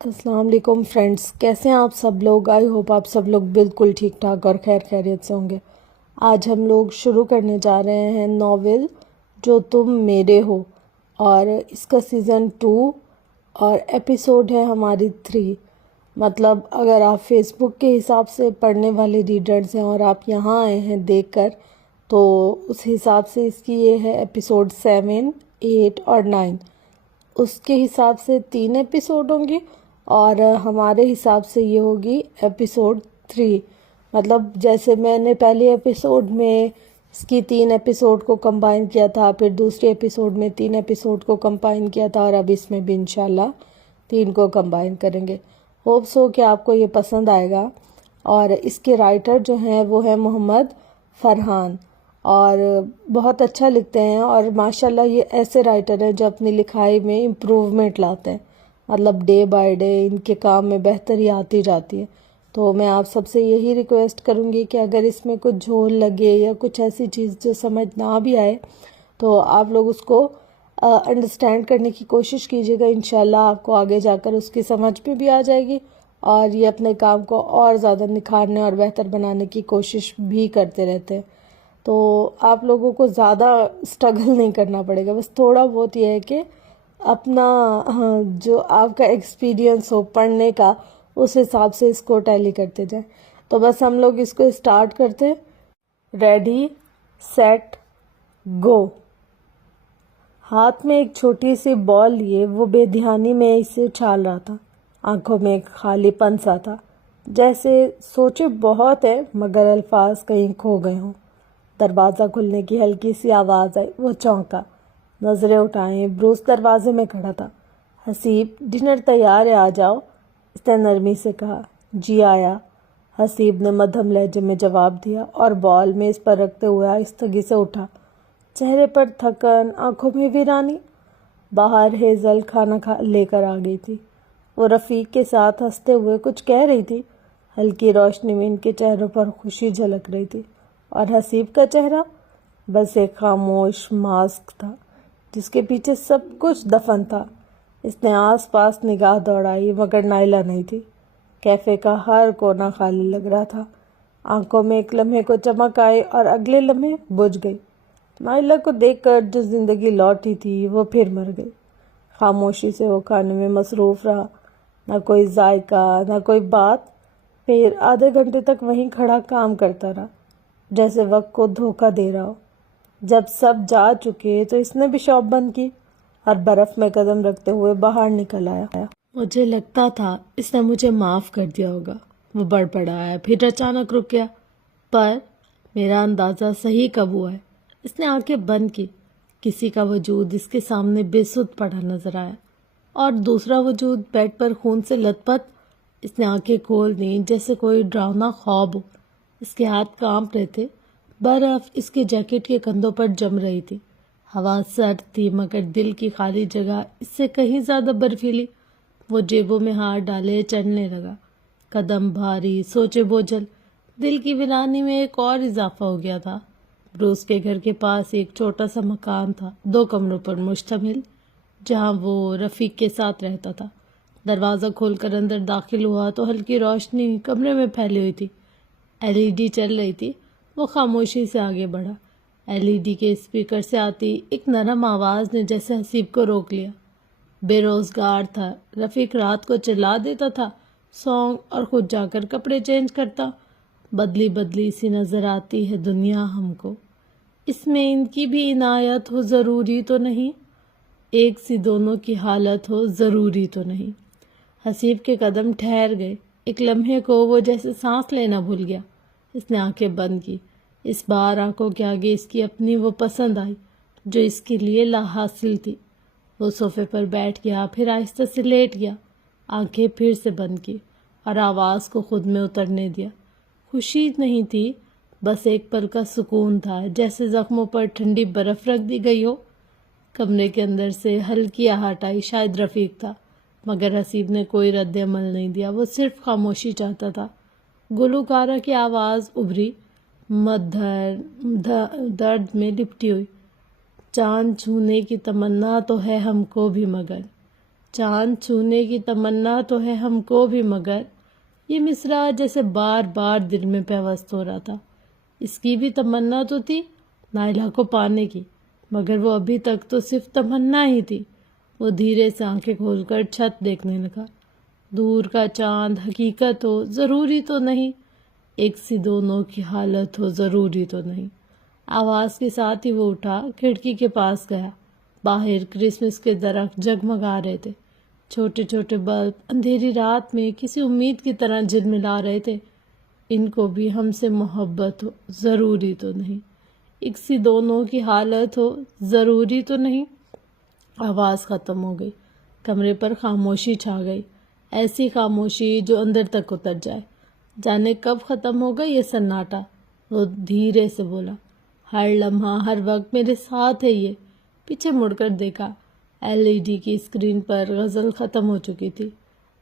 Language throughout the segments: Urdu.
السلام علیکم فرینڈس، کیسے ہیں آپ سب لوگ؟ آئی ہوپ آپ سب لوگ بالکل ٹھیک ٹھاک اور خیر خیریت سے ہوں گے۔ آج ہم لوگ شروع کرنے جا رہے ہیں ناول جو تم میرے ہو، اور اس کا سیزن 2 اور ایپیسوڈ ہے ہماری 3۔ مطلب اگر آپ فیس بک کے حساب سے پڑھنے والے ریڈرز ہیں اور آپ یہاں آئے ہیں دیکھ کر، تو اس حساب سے اس کی یہ ہے ایپیسوڈ 7، 8 اور 9۔ اس کے حساب سے 3 ایپیسوڈ ہوں گے اور ہمارے حساب سے یہ ہوگی ایپیسوڈ 3۔ مطلب جیسے میں نے پہلے ایپیسوڈ میں اس کی 3 ایپیسوڈ کو کمبائن کیا تھا، پھر دوسرے ایپیسوڈ میں 3 ایپیسوڈ کو کمبائن کیا تھا، اور اب اس میں بھی انشاءاللہ 3 کو کمبائن کریں گے۔ ہوپس ہو کہ آپ کو یہ پسند آئے گا۔ اور اس کے رائٹر جو ہیں وہ ہیں محمد فرحان، اور بہت اچھا لکھتے ہیں، اور ماشاءاللہ یہ ایسے رائٹر ہیں جو اپنی لکھائی میں امپروومنٹ لاتے ہیں۔ مطلب ڈے بائی ڈے ان کے کام میں بہتری آتی جاتی ہے۔ تو میں آپ سب سے یہی ریکویسٹ کروں گی کہ اگر اس میں کچھ جھول لگے یا کچھ ایسی چیز جو سمجھ نہ بھی آئے تو آپ لوگ اس کو انڈرسٹینڈ کرنے کی کوشش کیجیے گا۔ انشاءاللہ آپ کو آگے جا کر اس کی سمجھ میں بھی آ جائے گی، اور یہ اپنے کام کو اور زیادہ نکھارنے اور بہتر بنانے کی کوشش بھی کرتے رہتے ہیں۔ تو آپ لوگوں کو زیادہ اسٹرگل نہیں کرنا پڑے گا، بس تھوڑا بہت یہ ہے کہ اپنا جو آپ کا ایکسپیرینس ہو پڑھنے کا، اس حساب سے اس کو ٹیلی کرتے جائیں۔ تو بس ہم لوگ اس کو اسٹارٹ کرتے ہیں۔ ریڈی سیٹ گو۔ ہاتھ میں ایک چھوٹی سی بال لیے وہ بے دھیانی میں اسے اچھال رہا تھا۔ آنکھوں میں ایک خالی پن سا تھا، جیسے سوچے بہت ہے مگر الفاظ کہیں کھو گئے ہوں۔ دروازہ کھلنے کی ہلکی سی آواز آئی، وہ چونکا، نظریں اٹھائیں۔ بروس دروازے میں کھڑا تھا۔ حسیب، ڈنر تیار ہے، آ جاؤ، اس نے نرمی سے کہا۔ جی آیا، حسیب نے مدھم لہجے میں جواب دیا، اور بال میز پر رکھتے ہوئے آہستگی سے اٹھا، چہرے پر تھکن، آنکھوں میں ویرانی۔ باہر ہیزل کھانا لے کر آ گئی تھی۔ وہ رفیق کے ساتھ ہنستے ہوئے کچھ کہہ رہی تھی۔ ہلکی روشنی میں ان کے چہروں پر خوشی جھلک رہی تھی، اور حسیب کا چہرہ بس ایک خاموش ماسک تھا جس کے پیچھے سب کچھ دفن تھا۔ اس نے آس پاس نگاہ دوڑائی مگر نائلہ نہیں تھی۔ کیفے کا ہر کونا خالی لگ رہا تھا۔ آنکھوں میں ایک لمحے کو چمک آئی اور اگلے لمحے بجھ گئی۔ نائلہ کو دیکھ کر جو زندگی لوٹی تھی وہ پھر مر گئی۔ خاموشی سے وہ کھانے میں مصروف رہا، نہ کوئی ذائقہ نہ کوئی بات۔ پھر آدھے گھنٹے تک وہیں کھڑا کام کرتا رہا، جیسے وقت کو دھوکہ دے رہا ہو۔ جب سب جا چکے تو اس نے بھی شاپ بند کی اور برف میں قدم رکھتے ہوئے باہر نکل آیا۔ مجھے لگتا تھا اس نے مجھے معاف کر دیا ہوگا، وہ بڑبڑایا، پھر اچانک رک گیا۔ پر میرا اندازہ صحیح کب ہوا ہے؟ اس نے آنکھیں بند کی۔ کسی کا وجود اس کے سامنے بے سدھ پڑا نظر آیا، اور دوسرا وجود بیڈ پر خون سے لت پت۔ اس نے آنکھیں کھول دیں جیسے کوئی ڈراؤنا خواب ہو۔ اس کے ہاتھ کانپ رہے تھے، برف اس کے جیکٹ کے کندھوں پر جم رہی تھی۔ ہوا سرد تھی مگر دل کی خالی جگہ اس سے کہیں زیادہ برفیلی۔ وہ جیبوں میں ہاتھ ڈالے چلنے لگا، قدم بھاری، سوچے بوجھل۔ دل کی ویرانی میں ایک اور اضافہ ہو گیا تھا۔ بروس کے گھر کے پاس ایک چھوٹا سا مکان تھا، 2 کمروں پر مشتمل، جہاں وہ رفیق کے ساتھ رہتا تھا۔ دروازہ کھول کر اندر داخل ہوا تو ہلکی روشنی کمرے میں پھیلی ہوئی تھی۔ LED چل رہی تھی۔ وہ خاموشی سے آگے بڑھا۔ LED کے اسپیکر سے آتی ایک نرم آواز نے جیسے حسیب کو روک لیا۔ بے روزگار تھا رفیق، رات کو چلا دیتا تھا سانگ اور خود جا کر کپڑے چینج کرتا۔ بدلی بدلی سی نظر آتی ہے دنیا ہم کو، اس میں ان کی بھی عنایت ہو ضروری تو نہیں، ایک سی دونوں کی حالت ہو ضروری تو نہیں۔ حسیب کے قدم ٹھہر گئے۔ ایک لمحے کو وہ جیسے سانس لینا بھول گیا۔ اس نے آنکھیں بند کی۔ اس بار آنکھوں کے آگے اس کی اپنی وہ پسند آئی جو اس کے لیے لا حاصل تھی۔ وہ صوفے پر بیٹھ گیا، پھر آہستہ سے لیٹ گیا، آنکھیں پھر سے بند کی اور آواز کو خود میں اترنے دیا۔ خوشی نہیں تھی، بس ایک پل کا سکون تھا، جیسے زخموں پر ٹھنڈی برف رکھ دی گئی ہو۔ کمرے کے اندر سے ہلکی آہٹ آئی، شاید رفیق تھا، مگر حسیب نے کوئی رد عمل نہیں دیا۔ وہ صرف خاموشی چاہتا تھا۔ گلوکارہ کی آواز ابھری، مدھر درد میں لپٹی ہوئی۔ چاند چھونے کی تمنا تو ہے ہم کو بھی، مگر چاند چھونے کی تمنا تو ہے ہم کو بھی، مگر یہ مصرع جیسے بار بار دل میں پیوست ہو رہا تھا۔ اس کی بھی تمنا تو تھی نائلہ کو پانے کی، مگر وہ ابھی تک تو صرف تمنا ہی تھی۔ وہ دھیرے سے آنکھیں کھول کر چھت دیکھنے لگا۔ دور کا چاند حقیقت ہو ضروری تو نہیں، ایک سی دونوں کی حالت ہو ضروری تو نہیں۔ آواز کے ساتھ ہی وہ اٹھا، کھڑکی کے پاس گیا۔ باہر کرسمس کے درخت جگمگا رہے تھے، چھوٹے چھوٹے بلب اندھیری رات میں کسی امید کی طرح جلملا رہے تھے۔ ان کو بھی ہم سے محبت ہو ضروری تو نہیں، ایک سی دونوں کی حالت ہو ضروری تو نہیں۔ آواز ختم ہو گئی، کمرے پر خاموشی چھا گئی، ایسی خاموشی جو اندر تک اتر جائے۔ جانے کب ختم ہوگا یہ سناٹا؟ وہ دھیرے سے بولا، ہر لمحہ ہر وقت میرے ساتھ ہے یہ۔ پیچھے مڑ کر دیکھا، LED کی اسکرین پر غزل ختم ہو چکی تھی،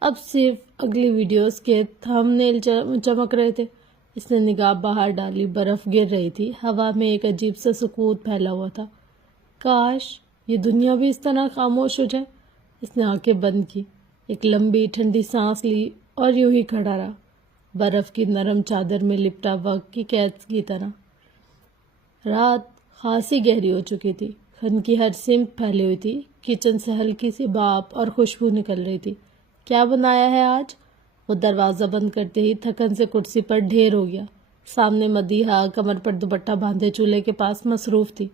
اب صرف اگلی ویڈیوز کے تھم نیل چمک رہے تھے۔ اس نے نگاہ باہر ڈالی، برف گر رہی تھی، ہوا میں ایک عجیب سا سکوت پھیلا ہوا تھا۔ کاش یہ دنیا بھی اس طرح خاموش ہو جائے۔ اس نے آنکھیں بند کی، ایک لمبی ٹھنڈی سانس لی اور یوں ہی کھڑا رہا، برف کی نرم چادر میں لپٹا وقت کی قید کی طرح۔ رات خاصی گہری ہو چکی تھی، کھن کی ہر سمت پھیلی ہوئی تھی، کچن سے ہلکی سی بھاپ اور خوشبو نکل رہی تھی۔ کیا بنایا ہے آج؟ وہ دروازہ بند کرتے ہی تھکن سے کرسی پر ڈھیر ہو گیا۔ سامنے مدیحہ کمر پر دوپٹہ باندھے چولہے کے پاس مصروف تھی۔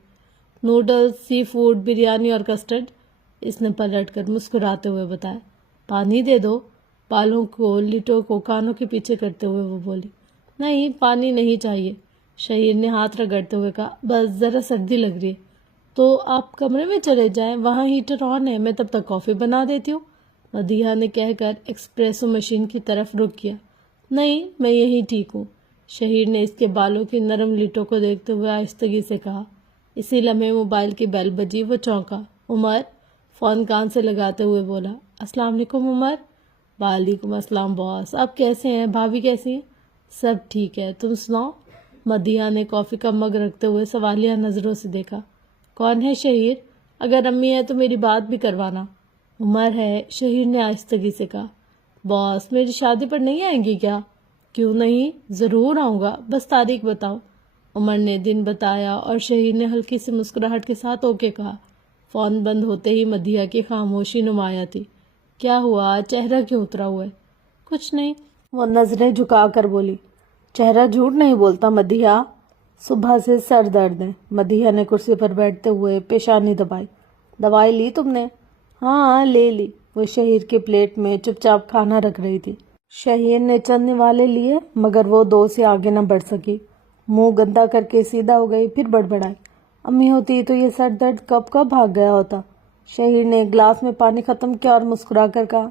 نوڈلز، سی فوڈ، بریانی اور کسٹرڈ، اس نے پلٹ کر مسکراتے ہوئے بتایا۔ پانی دے دو؟ بالوں کو لٹوں کو کانوں کے پیچھے کرتے ہوئے وہ بولی۔ نہیں، پانی نہیں چاہیے، شہیر نے ہاتھ رگڑتے ہوئے کہا، بس ذرا سردی لگ رہی ہے۔ تو آپ کمرے میں چلے جائیں، وہاں ہیٹر آن ہے، میں تب تک کافی بنا دیتی ہوں، مدیحہ نے کہہ کر ایکسپریسو مشین کی طرف رخ کیا۔ نہیں، میں یہی ٹھیک ہوں، شہیر نے اس کے بالوں کی نرم لٹوں کو دیکھتے ہوئے آہستگی سے کہا۔ اسی لمحے موبائل کی بیل بجی، وہ چونکا۔ عمر فون کان سے لگاتے ہوئے بولا، السلام علیکم عمر۔ وعلیکم السلام باس، آپ کیسے ہیں؟ بھابھی کیسی ہیں؟ سب ٹھیک ہے، تم سناؤ؟ مدیحہ نے کافی کا مگ رکھتے ہوئے سوالیہ نظروں سے دیکھا۔ کون ہے شہیر؟ اگر امی ہے تو میری بات بھی کروانا۔ عمر ہے، شہیر نے آہستگی سے کہا۔ باس میری شادی پر نہیں آئیں گی کیا؟ کیوں نہیں، ضرور آؤں گا، بس تاریخ بتاؤ۔ عمر نے دن بتایا اور شہیر نے ہلکی سی مسکراہٹ کے ساتھ اوکے کہا۔ فون بند ہوتے ہی مدیحہ کی خاموشی نمایاں تھی۔ کیا ہوا؟ چہرہ کیوں اترا ہوا ہے؟ کچھ نہیں، وہ نظریں جھکا کر بولی۔ چہرہ جھوٹ نہیں بولتا مدیحہ، صبح سے سر درد ہے۔ مدیحہ نے کرسی پر بیٹھتے ہوئے پیشانی دبائی۔ دوائی لی تم نے؟ ہاں لے لی، وہ شہیر کی پلیٹ میں چپ چاپ کھانا رکھ رہی تھی۔ شہیر نے چند نوالے لیے، مگر وہ 2 سے آگے نہ بڑھ سکی۔ منہ گندا کر کے سیدھا ہو گئی، پھر بڑبڑائی، امی ہوتی تو یہ سر درد کب کب بھاگ گیا ہوتا۔ شہیر نے ایک گلاس میں پانی ختم کیا اور مسکرا کر کہا،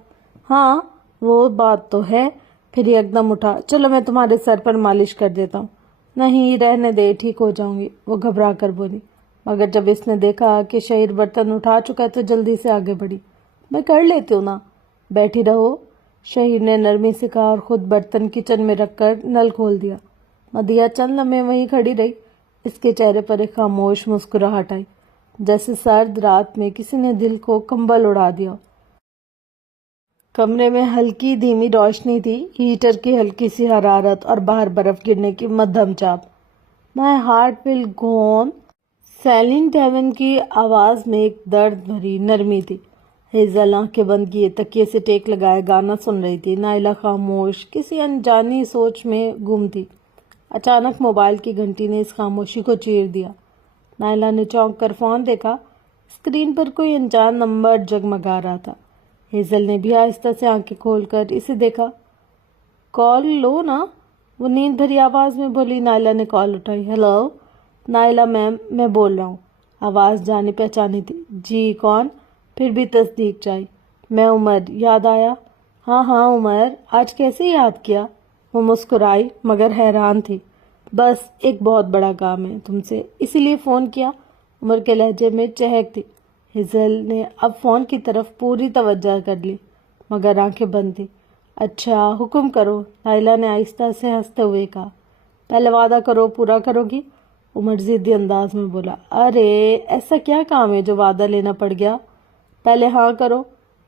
ہاں وہ بات تو ہے۔ پھر ایک دم اٹھا، چلو میں تمہارے سر پر مالش کر دیتا ہوں۔ نہیں رہنے دے، ٹھیک ہو جاؤں گی، وہ گھبرا کر بولی۔ مگر جب اس نے دیکھا کہ شہیر برتن اٹھا چکا ہے تو جلدی سے آگے بڑھی۔ میں کر لیتی ہوں نا، بیٹھی رہو، شہیر نے نرمی سے کہا اور خود برتن کچن میں رکھ کر نل کھول دیا۔ مدیحہ چند لمحے وہیں کھڑی رہی، اس کے چہرے پر ایک خاموش مسکراہٹ آئی، جیسے سرد رات میں کسی نے دل کو کمبل اڑا دیا۔ کمرے میں ہلکی دھیمی روشنی تھی، ہیٹر کی ہلکی سی حرارت اور باہر برف گرنے کی مدھم چاپ۔ My heart will go on, saline ڈیون کی آواز میں ایک درد بھری نرمی تھی۔ ہیزل آنکھیں بند کیے تکیے سے ٹیک لگائے گانا سن رہی تھی۔ نائلہ خاموش کسی انجانی سوچ میں گم تھی۔ اچانک موبائل کی گھنٹی نے اس خاموشی کو چیر دیا۔ نائلہ نے چونک کر فون دیکھا، اسکرین پر کوئی انجان نمبر جگمگا رہا تھا۔ ہیزل نے بھی آہستہ سے آنکھیں کھول کر اسے دیکھا۔ کال لو نا، وہ نیند بھری آواز میں بولی۔ نائلہ نے کال اٹھائی۔ ہیلو نائلہ میم، میں بول رہا ہوں۔ آواز جانی پہچانی تھی۔ جی کون؟ پھر بھی تصدیق چاہی۔ میں عمر، یاد آیا؟ ہاں ہاں عمر، آج کیسے یاد کیا؟ وہ مسکرائی مگر حیران تھی۔ بس ایک بہت بڑا کام ہے تم سے، اسی لیے فون کیا، عمر کے لہجے میں چہک تھی۔ ہیزل نے اب فون کی طرف پوری توجہ کر لی، مگر آنکھیں بند تھی۔ اچھا حکم کرو، نائلہ نے آہستہ سے ہنستے ہوئے کہا۔ پہلے وعدہ کرو پورا کرو گی، عمر ضدی انداز میں بولا۔ ارے ایسا کیا کام ہے جو وعدہ لینا پڑ گیا؟ پہلے ہاں کرو،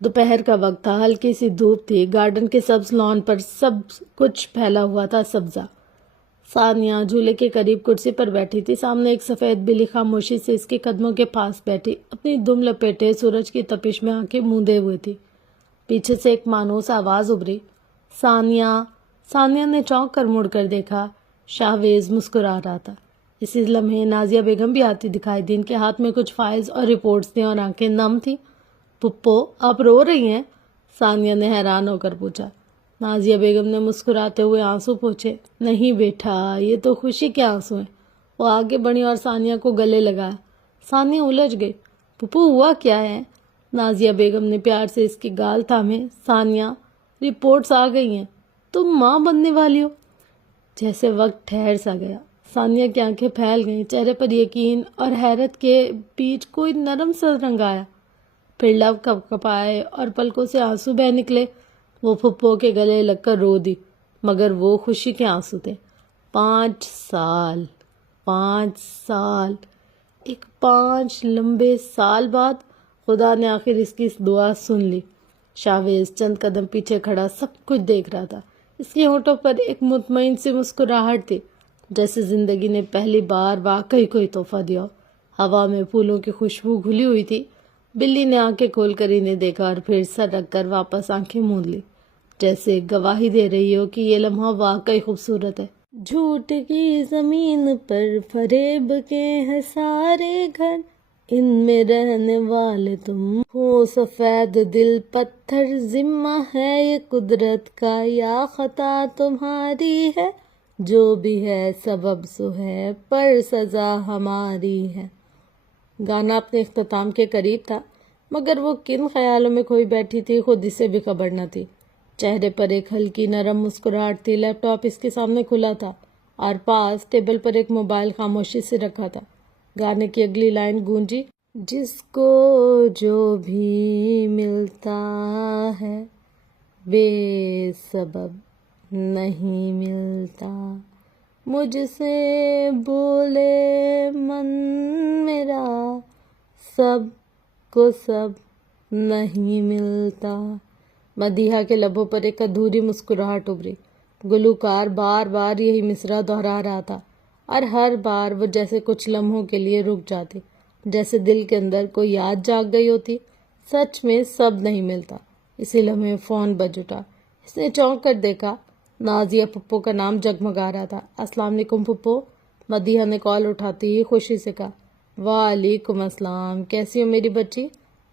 دوپہر کا وقت تھا، ہلکی سی دھوپ تھی، گارڈن کے سبز لان پر سب کچھ پھیلا ہوا تھا سبزہ۔ ثانیہ جھولے کے قریب کرسی پر بیٹھی تھی، سامنے ایک سفید بلی خاموشی سے اس کے قدموں کے پاس بیٹھی، اپنی دم لپیٹے سورج کی تپش میں آنکھیں موندے ہوئے تھی۔ پیچھے سے ایک مانوس آواز ابھری، ثانیہ۔ ثانیہ نے چونک کر مڑ کر دیکھا، شاہویز مسکرا رہا تھا۔ اسی لمحے نازیہ بیگم بھی آتی دکھائی دی، ان کے ہاتھ میں کچھ فائلز اور رپورٹس تھیں اور آنکھیں نم تھیں۔ پپو، آپ رو رہی ہیں؟ ثانیہ نے حیران ہو کر پوچھا۔ نازیہ بیگم نے مسکراتے ہوئے آنسو پوچھے، نہیں بیٹا، یہ تو خوشی کے آنسو ہیں۔ وہ آگے بڑھی اور ثانیہ کو گلے لگایا۔ ثانیہ الجھ گئی، پپو ہوا کیا ہے؟ نازیہ بیگم نے پیار سے اس کی گال تھامے، ثانیہ، رپورٹس آ گئی ہیں، تم ماں بننے والی ہو۔ جیسے وقت ٹھہر سا گیا، ثانیہ کی آنکھیں پھیل گئیں، چہرے پر یقین اور حیرت کے بیچ کوئی نرم سا رنگ آیا، پھر لب کپکپائے اور پلکوں سے آنسو بہہ نکلے۔ وہ پھپھو کے گلے لگ کر رو دی، مگر وہ خوشی کے آنسو تھے۔ 5 سال، 5 سال، ایک 5 لمبے سال بعد خدا نے آخر اس کی دعا سن لی۔ شاہویز چند قدم پیچھے کھڑا سب کچھ دیکھ رہا تھا، اس کی ہونٹوں پر ایک مطمئن سی مسکراہٹ تھی، جیسے زندگی نے پہلی بار واقعی کوئی تحفہ دیا۔ ہوا میں پھولوں کی خوشبو گھلی ہوئی تھی۔ بلی نے آنکھیں کھول کر انہیں دیکھا اور پھر سر رکھ کر واپس آنکھیں موند لی، جیسے گواہی دے رہی ہو کہ یہ لمحہ واقعی خوبصورت ہے۔ جھوٹ کی زمین پر فریب کے ہیں سارے گھر، ان میں رہنے والے تم ہو سفید دل پتھر، ذمہ ہے یہ قدرت کا یا خطا تمہاری ہے، جو بھی ہے سبب سو ہے پر سزا ہماری ہے۔ گانا اپنے اختتام کے قریب تھا، مگر وہ کن خیالوں میں کھوئی بیٹھی تھی خود اسے بھی خبر نہ تھی۔ چہرے پر ایک ہلکی نرم مسکراہٹ تھی۔ لیپ ٹاپ اس کے سامنے کھلا تھا اور پاس ٹیبل پر ایک موبائل خاموشی سے رکھا تھا۔ گانے کی اگلی لائن گونجی، جس کو جو بھی ملتا ہے بے سبب نہیں ملتا، مجھ سے بولے من میرا، سب کو سب نہیں ملتا۔ مدیحہ کے لبوں پر ایک ادھوری مسکراہٹ ابھری۔ گلوکار بار بار یہی مصرعہ دہرا رہا تھا اور ہر بار وہ جیسے کچھ لمحوں کے لیے رک جاتی، جیسے دل کے اندر کوئی یاد جاگ گئی ہوتی۔ سچ میں سب نہیں ملتا۔ اسی لمحے فون بج اٹھا۔ اس نے چونک کر دیکھا، نازیہ پپو کا نام جگمگا رہا تھا۔ السلام علیکم پپو، مدیحہ نے کال اٹھاتی ہی خوشی سے کہا۔ وعلیکم السلام، کیسی ہو میری بچی؟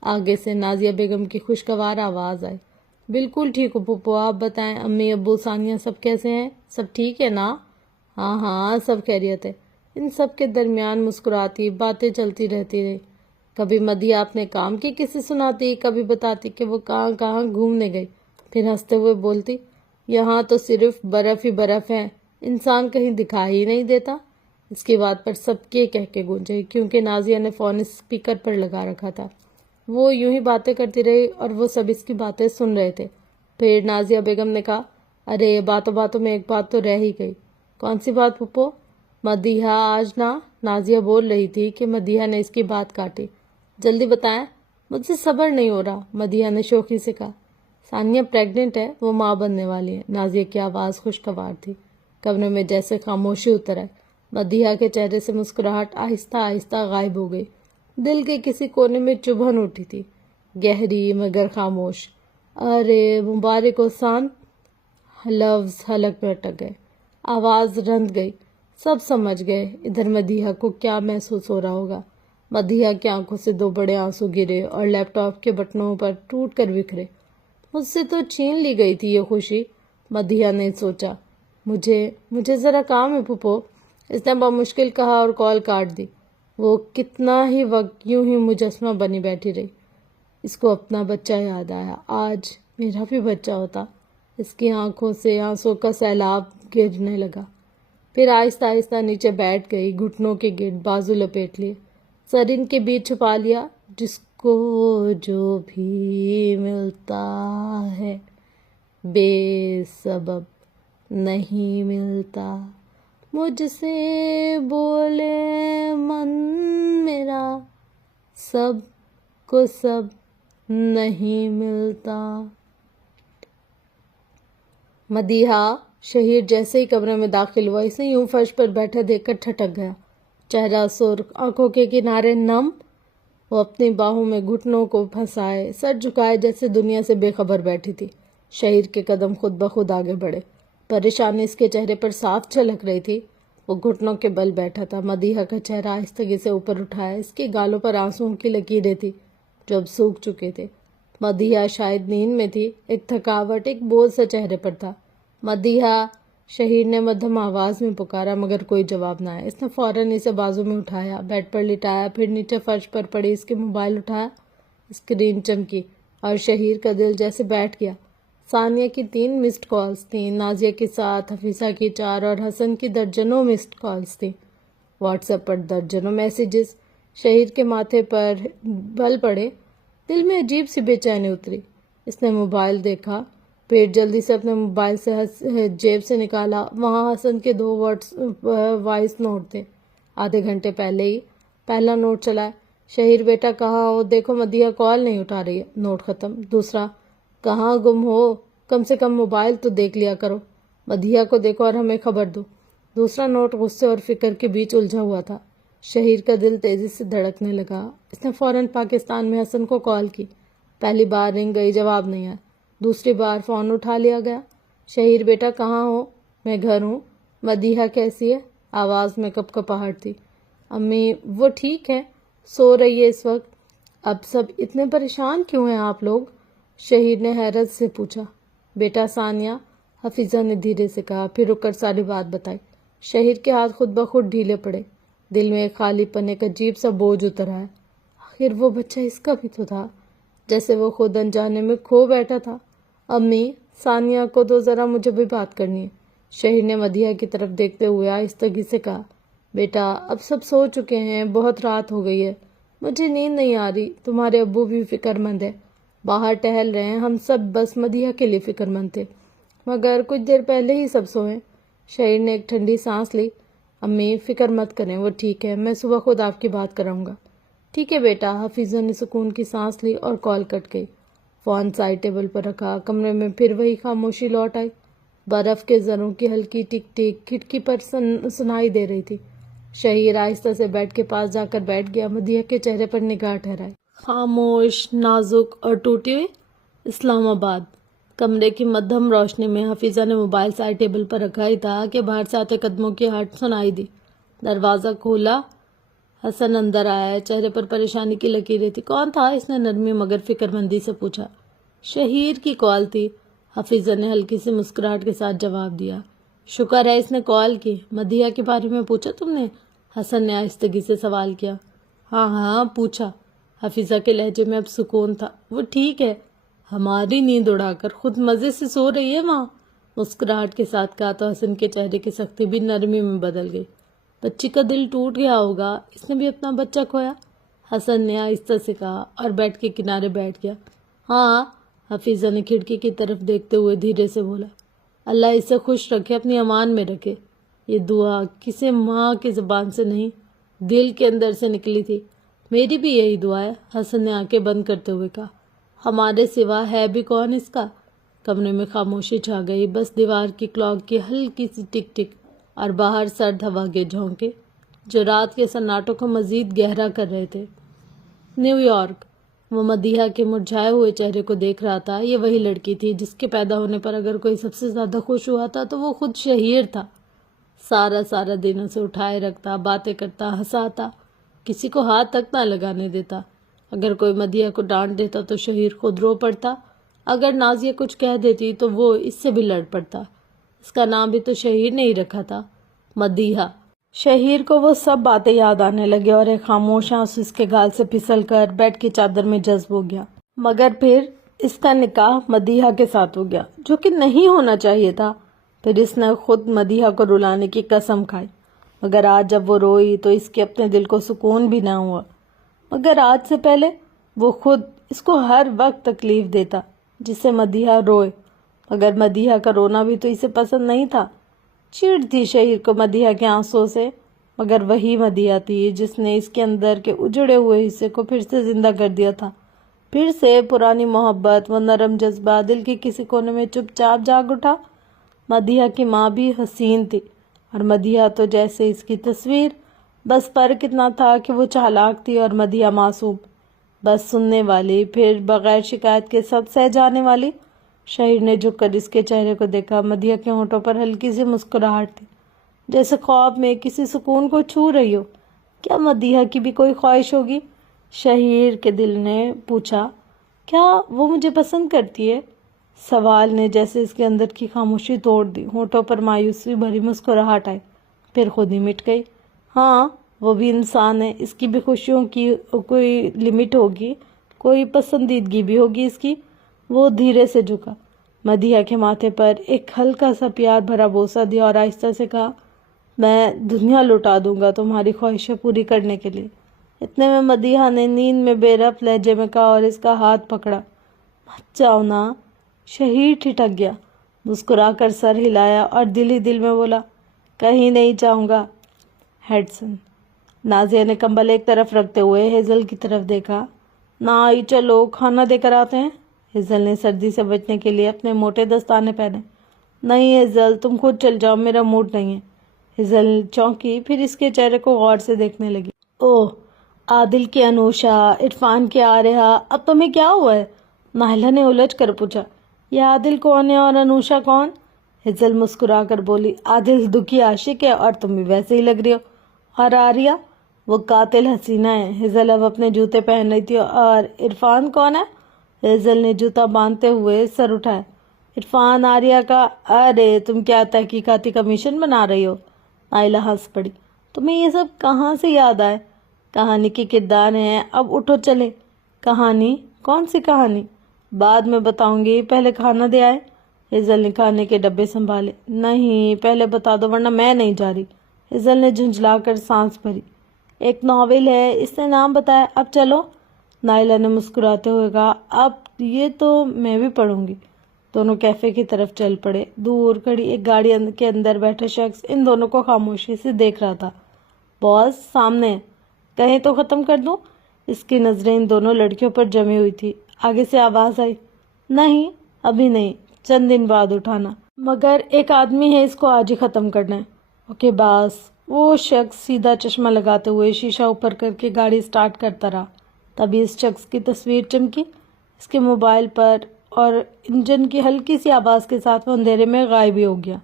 آگے سے نازیہ بیگم کی خوشگوار آواز آئی۔ بالکل ٹھیک ہو پپو، آپ بتائیں، امی ابو ثانیہ سب کیسے ہیں؟ سب ٹھیک ہے نا؟ ہاں ہاں، سب خیریت ہے۔ ان سب کے درمیان مسکراتی باتیں چلتی رہتی رہی۔ کبھی مدیحہ اپنے کام کی قصے سناتی، کبھی بتاتی کہ وہ کہاں کہاں گھومنے گئی، پھر ہنستے ہوئے بولتی، یہاں تو صرف برف ہی برف ہے، انسان کہیں دکھائی ہی نہیں دیتا۔ اس کی بات پر سب کے کہہ کے گونجے، کیونکہ نازیہ نے فون اسپیکر پر لگا رکھا تھا۔ وہ یوں ہی باتیں کرتی رہی اور وہ سب اس کی باتیں سن رہے تھے۔ پھر نازیہ بیگم نے کہا، ارے باتوں باتوں میں ایک بات تو رہ ہی گئی۔ کون سی بات پپو؟ مدیحہ آج نازیہ بول رہی تھی کہ مدیحہ نے اس کی بات کاٹی۔ جلدی بتائیں، مجھ سے صبر نہیں ہو رہا، مدیحہ نے شوخی سے کہا۔ ثانیہ پریگننٹ ہے، وہ ماں بننے والی ہے۔ نازیہ کی آواز خوشگوار تھی، کمرے میں جیسے خاموشی اتر آئی۔ مدیحہ کے چہرے سے مسکراہٹ آہستہ آہستہ غائب ہو گئی۔ دل کے کسی کونے میں چبھن اٹھی تھی، گہری مگر خاموش۔ ارے مبارک ہو سان، لفظ حلق میں اٹک گئے، آواز رند گئی۔ سب سمجھ گئے ادھر مدیحہ کو کیا محسوس ہو رہا ہوگا۔ مدیحہ کی آنکھوں سے 2 بڑے آنسو گرے اور لیپ ٹاپ کے بٹنوں پر ٹوٹ کر بکھرے۔ مجھ سے تو چھین لی گئی تھی یہ خوشی، مدیحہ نے سوچا۔ مجھے ذرا کام ہے پھپھو، اس نے بمشکل کہا اور کال کاٹ دی۔ وہ کتنا ہی وقت یوں ہی مجسمہ بنی بیٹھی رہی۔ اس کو اپنا بچہ یاد آیا، آج میرا بھی بچہ ہوتا۔ اس کی آنکھوں سے آنسوں کا سیلاب گرنے لگا۔ پھر آہستہ آہستہ نیچے بیٹھ گئی، گھٹنوں کے گرد بازو لپیٹ لیے، سر ان کے بیچ چھپا لیا۔ جس کو جو بھی ملتا ہے بے سبب نہیں ملتا، مجھ سے بولے من میرا، سب کو سب نہیں ملتا۔ مدیحہ شہیر جیسے ہی کمرے میں داخل ہوا اسے یوں فرش پر بیٹھا دیکھ کر ٹھٹک گیا، چہرہ سرخ، آنکھوں کے کنارے نم۔ وہ اپنی باہوں میں گھٹنوں کو پھنسائے سر جھکائے جیسے دنیا سے بے خبر بیٹھی تھی۔ شہیر کے قدم خود بخود آگے بڑھے، پریشانی اس کے چہرے پر صاف جھلک رہی تھی۔ وہ گھٹنوں کے بل بیٹھا تھا، مدیحہ کا چہرہ آہستگی سے اوپر اٹھایا، اس کے گالوں پر آنسوؤں کی لکیریں تھی جو اب سوکھ چکے تھے۔ مدیحہ شاید نیند میں تھی، ایک تھکاوٹ، ایک بوجھ سا چہرے پر تھا۔ مدیحہ، شہیر نے مدھم آواز میں پکارا مگر کوئی جواب نہ آیا۔ اس نے فوراً اسے بازو میں اٹھایا، بیڈ پر لٹایا، پھر نیچے فرش پر پڑی اس کے موبائل اٹھایا۔ اسکرین چمکی اور شہیر کا دل جیسے بیٹھ گیا۔ ثانیہ کی 3 مسڈ کالز تھیں، نازیہ کی 7، حفیظہ کی 4 اور حسن کی درجنوں مسڈ کالز تھیں۔ واٹس ایپ پر درجنوں میسیجز۔ شہیر کے ماتھے پر بل پڑے، دل میں عجیب سی بے چینی اتری۔ اس نے موبائل دیکھا، پھر جلدی سے اپنے موبائل سے جیب سے نکالا۔ وہاں حسن کے 2 وائس نوٹ تھے، آدھے گھنٹے پہلے ہی۔ پہلا نوٹ چلا، شہیر بیٹا کہاں ہو؟ دیکھو مدیحہ کال نہیں اٹھا رہی ہے۔ نوٹ ختم۔ دوسرا، کہاں گم ہو؟ کم سے کم موبائل تو دیکھ لیا کرو، مدیحہ کو دیکھو اور ہمیں خبر دو۔ دوسرا نوٹ غصے اور فکر کے بیچ الجھا ہوا تھا۔ شہیر کا دل تیزی سے دھڑکنے لگا۔ اس نے فوراً پاکستان میں حسن کو کال کی۔ پہلی بار رنگ گئی، جواب نہیں آیا۔ دوسری بار فون اٹھا لیا گیا۔ شہیر بیٹا کہاں ہو؟ میں گھر ہوں۔ مدیحہ کیسی ہے؟ آواز میں کپکپاہٹ تھی۔ امی وہ ٹھیک ہے، سو رہی ہے اس وقت۔ اب سب اتنے پریشان کیوں ہیں آپ لوگ؟ شہیر نے حیرت سے پوچھا۔ بیٹا ثانیہ، حفیظہ نے دھیرے سے کہا، پھر رک کر ساری بات بتائی۔ شہیر کے ہاتھ خود بخود ڈھیلے پڑے، دل میں ایک خالی پن، ایک عجیب سا بوجھ اتر آیا۔ آخر وہ بچہ اس کا بھی تو تھا، جیسے وہ خود انجانے میں کھو بیٹھا تھا۔ امی، ثانیہ کو تو ذرا مجھے بھی بات کرنی ہے، شہیر نے مدیحہ کی طرف دیکھتے ہوئے آہستگی سے کہا۔ بیٹا اب سب سو چکے ہیں، بہت رات ہو گئی ہے، مجھے نیند نہیں آ رہی، تمہارے ابو بھی فکر مند ہیں، باہر ٹہل رہے ہیں، ہم سب بس مدیحہ کے لیے فکر مند تھے، مگر کچھ دیر پہلے ہی سب سوئے۔ شہیر نے ایک ٹھنڈی سانس لی۔ امی فکر مت کریں، وہ ٹھیک ہے، میں صبح خود آپ کی بات کراؤں گا۔ ٹھیک ہے بیٹا، حفیظہ نے سکون کی سانس لی اور کال کٹ گئی۔ فون سائڈ ٹیبل پر رکھا، کمرے میں پھر وہی خاموشی لوٹ آئی۔ برف کے ذروں کی ہلکی ٹک ٹک کھڑکی پر سنائی دے رہی تھی۔ شہیر آہستہ سے بیڈ کے پاس جا کر بیٹھ گیا، مدیحہ کے چہرے پر نگاہ ٹھہرائی۔ خاموش، نازک اور ٹوٹے ہوئے۔ اسلام آباد۔ کمرے کی مدھم روشنی میں حفیظہ نے موبائل سائڈ ٹیبل پر رکھا ہی تھا کہ باہر سے آتے قدموں کی ہٹ سنائی دی۔ دروازہ کھولا، حسن اندر آیا، چہرے پر پریشانی کی لکیریں تھی۔ کون تھا؟ اس نے نرمی مگر فکر مندی سے پوچھا۔ شہیر کی کال تھی، حفیظہ نے ہلکی سی مسکراہٹ کے ساتھ جواب دیا۔ شکر ہے اس نے کال کی، مدیحہ کے بارے میں پوچھا تم نے؟ حسن نے آہستگی سے سوال کیا۔ ہاں ہاں پوچھا، حفیظہ کے لہجے میں اب سکون تھا۔ وہ ٹھیک ہے، ہماری نیند اڑا کر خود مزے سے سو رہی ہے وہاں، مسکراہٹ کے ساتھ کہا تو حسن کے چہرے کی سختی بھی نرمی میں بدل گئی۔ بچی کا دل ٹوٹ گیا ہوگا، اس نے بھی اپنا بچہ کھویا، حسن نے آہستہ سے کہا اور بیڈ کے کنارے بیٹھ گیا۔ ہاں، حفیظہ نے کھڑکی کی طرف دیکھتے ہوئے دھیرے سے بولا۔ اللہ اسے خوش رکھے، اپنی امان میں رکھے۔ یہ دعا کسی ماں کی زبان سے نہیں، دل کے اندر سے نکلی تھی۔ میری بھی یہی دعا ہے، حسن نے آنکھیں بند کرتے ہوئے کہا۔ ہمارے سوا ہے بھی کون اس کا؟ کمرے میں خاموشی چھا گئی، بس دیوار کی کلاک کی ہلکی سی ٹک ٹک اور باہر سرد ہوا کے جھونکے جو رات کے سناٹوں کو مزید گہرا کر رہے تھے۔ New York. وہ مدیحہ کے مرجھائے ہوئے چہرے کو دیکھ رہا تھا۔ یہ وہی لڑکی تھی جس کے پیدا ہونے پر اگر کوئی سب سے زیادہ خوش ہوا تھا تو وہ خود شہیر تھا۔ سارا دن اسے اٹھائے رکھتا، باتیں کرتا، ہنساتا، کسی کو ہاتھ تک نہ لگانے دیتا۔ اگر کوئی مدیحہ کو ڈانٹ دیتا تو شہیر خود رو پڑتا، اگر نازیہ کچھ کہہ دیتی تو وہ اس سے بھی لڑ پڑتا۔ اس کا نام بھی تو شہیر نے ہی رکھا تھا، مدیحہ۔ شہیر کو وہ سب باتیں یاد آنے لگے اور ایک خاموش آنسو اس کے گال سے پھسل کر بیڈ کی چادر میں جذب ہو گیا۔ مگر پھر اس کا نکاح مدیحہ کے ساتھ ہو گیا، جو کہ نہیں ہونا چاہیے تھا۔ پھر اس نے خود مدیحہ کو رلانے کی قسم کھائی، مگر آج جب وہ روئی تو اس کے اپنے دل کو سکون بھی نہ ہوا۔ مگر آج سے پہلے وہ خود اس کو ہر وقت تکلیف دیتا جس سے مدیحہ روئے، مگر مدیحہ کا رونا بھی تو اسے پسند نہیں تھا۔ چڑ تھی شہیر کو مدیحہ کے آنسوں سے، مگر وہی مدیحہ تھی جس نے اس کے اندر کے اجڑے ہوئے حصے کو پھر سے زندہ کر دیا تھا۔ پھر سے پرانی محبت، وہ نرم جذبہ دل کے کسی کونے میں چپ چاپ جاگ اٹھا۔ مدیحہ کی ماں بھی حسین تھی، اور مدیحہ تو جیسے اس کی تصویر، بس فرق اتنا تھا کہ وہ چالاک تھی اور مدیحہ معصوم، بس سننے والی، پھر بغیر شکایت کے سب سہ جانے والی۔ شہیر نے جھک کر اس کے چہرے کو دیکھا۔ مدیحہ کے ہونٹوں پر ہلکی سی مسکراہٹ تھی، جیسے خواب میں کسی سکون کو چھو رہی ہو۔ کیا مدیحہ کی بھی کوئی خواہش ہوگی؟ شہیر کے دل نے پوچھا۔ کیا وہ مجھے پسند کرتی ہے؟ سوال نے جیسے اس کے اندر کی خاموشی توڑ دی۔ ہونٹوں پر مایوسی بھری مسکراہٹ آئی، پھر خود ہی مٹ گئی۔ ہاں، وہ بھی انسان ہے، اس کی بھی خوشیوں کی کوئی لمٹ ہوگی، کوئی پسندیدگی بھی ہوگی اس کی۔ وہ دھیرے سے جھکا، مدیحہ کے ماتھے پر ایک ہلکا سا پیار بھرا بوسہ دیا اور آہستہ سے کہا، میں دنیا لوٹا دوں گا تمہاری خواہشیں پوری کرنے کے لیے۔ اتنے میں مدیحہ نے نیند میں بے ربط لہجے میں کہا اور اس کا ہاتھ پکڑا۔ مت جاؤ نا۔ شہیر ٹھٹک گیا، مسکرا کر سر ہلایا اور دل ہی دل میں بولا، کہیں نہیں جاؤں گا ہیڈسن۔ نازیہ نے کمبل ایک طرف رکھتے ہوئے ہیزل کی طرف دیکھا۔ نہ آئی، چلو کھانا دے کر آتے ہیں۔ ہیزل نے سردی سے بچنے کے لیے اپنے موٹے دستانے پہنے۔ نہیں ہیزل، تم خود چل جاؤ، میرا موڈ نہیں ہے۔ ہیزل چونکی، پھر اس کے چہرے کو غور سے دیکھنے لگی۔ اوہ، عادل کی انوشا، عرفان کی آریہ، اب تمہیں کیا ہوا ہے؟ نائلہ نے الجھ کر پوچھا۔ یہ عادل کون ہے اور انوشا کون؟ ہیزل مسکرا کر بولی، عادل دکھی عاشق ہے اور تم بھی ویسے ہی لگ رہی ہو۔ اور آریہ؟ وہ قاتل حسینہ ہے۔ ہیزل اب اپنے جوتے پہن رہی تھی۔ اور عرفان کون ہے؟ ہیزل نے جوتا باندھتے ہوئے سر اٹھایا۔ عرفان آریہ کا، ارے تم کیا تحقیقاتی کمیشن بنا رہی ہو؟ نائلہ ہنس پڑی۔ تمہیں یہ سب کہاں سے یاد آئے؟ کہانی کے کردار ہیں، اب اٹھو چلے۔ کہانی؟ کون سی کہانی؟ بعد میں بتاؤں گی، پہلے کھانا دے آئے۔ ہیزل نے کھانے کے ڈبے سنبھالے۔ نہیں، پہلے بتا دو ورنہ میں نہیں جا رہی۔ ہیزل نے جھنجھلا کر سانس بھری۔ ایک ناول ہے، اس نے نام بتایا، اب چلو۔ نائلہ نے مسکراتے ہوئے کہا، اب یہ تو میں بھی پڑھوں گی۔ دونوں کیفے کی طرف چل پڑے۔ دور کھڑی ایک گاڑی کے اندر بیٹھا شخص ان دونوں کو خاموشی سے دیکھ رہا تھا۔ باس سامنے ہے، کہیں تو ختم کر دوں۔ اس کی نظریں ان دونوں لڑکیوں پر جمی ہوئی تھی۔ آگے سے آواز آئی، نہیں ابھی نہیں، چند دن بعد اٹھانا، مگر ایک آدمی ہے، اس کو آج ہی ختم کرنا ہے۔ اوکے باس۔ وہ شخص سیدھا چشمہ لگاتے ہوئے شیشہ اوپر کر کے گاڑی سٹارٹ کرتا رہا۔ تبھی اس شخص کی تصویر چمکی اس کے موبائل پر اور انجن کی ہلکی سی آواز کے ساتھ وہ اندھیرے میں غائب ہی ہو گیا۔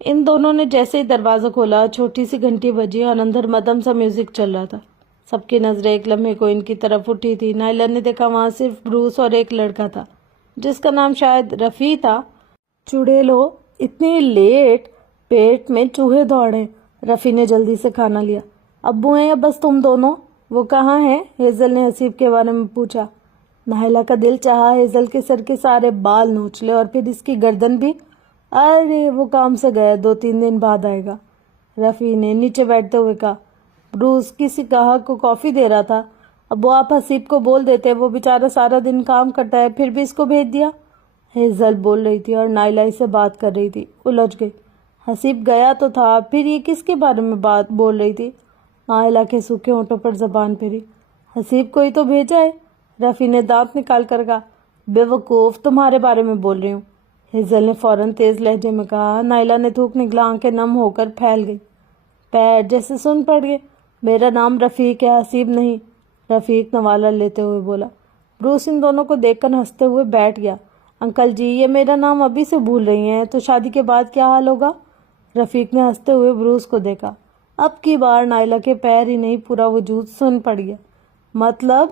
ان دونوں نے جیسے ہی دروازہ کھولا، چھوٹی سی گھنٹی بجی اور اندر مدھم سا میوزک چل رہا تھا۔ سب کی نظریں ایک لمحے کو ان کی طرف اٹھی تھی۔ نائلہ نے دیکھا وہاں صرف بروس اور ایک لڑکا تھا جس کا نام شاید رفیع تھا۔ چڑیلو، اتنی لیٹ؟ پیٹ میں چوہے دوڑے۔ رفیع نے جلدی سے کھانا لیا۔ ابو ہیں یا بس تم دونوں؟ وہ کہاں ہیں؟ ہیزل نے حسیب کے بارے میں پوچھا۔ نائلہ کا دل چاہا ہیزل کے سر کے سارے بال نوچ لے اور پھر اس کی گردن بھی۔ ارے وہ کام سے گیا، 2-3 دن بعد آئے گا، رفیع نے نیچے بیٹھتے ہوئے کہا۔ بروس کسی گاہک کو کافی دے رہا تھا، اب وہ آپ حسیب کو بول دیتے، وہ بیچارہ سارا دن کام کرتا ہے، پھر بھی اس کو بھیج دیا۔ ہیزل بول رہی تھی اور نائلہ اس سے بات کر رہی تھی، الجھ گئی۔ حسیب گیا تو تھا، پھر یہ کس کے بارے میں بات بول رہی تھی؟ نائلہ کے سوکھے ہونٹوں پر زبان پھری۔ حسیب کو ہی تو بھیجا ہے، رفیع نے دانت نکال کر کہا۔ بے وقوف، تمہارے بارے میں بول رہی ہوں، ہیزل نے فوراً تیز لہجے میں کہا۔ نائلہ نے تھوک نکلا، آنکھیں نم ہو کر پھیل گئی، پیر جیسے سن پڑ گئے۔ میرا نام رفیق ہے، حسیب نہیں، رفیق نوالہ لیتے ہوئے بولا۔ بروس ان دونوں کو دیکھ کر ہنستے ہوئے بیٹھ گیا۔ انکل جی، یہ میرا نام ابھی سے بھول رہی ہیں تو شادی کے بعد کیا حال ہوگا؟ رفیق نے ہنستے ہوئے بروس کو دیکھا۔ اب کی بار نائلہ کے پیر ہی نہیں پورا وجود سن پڑ گیا۔ مطلب؟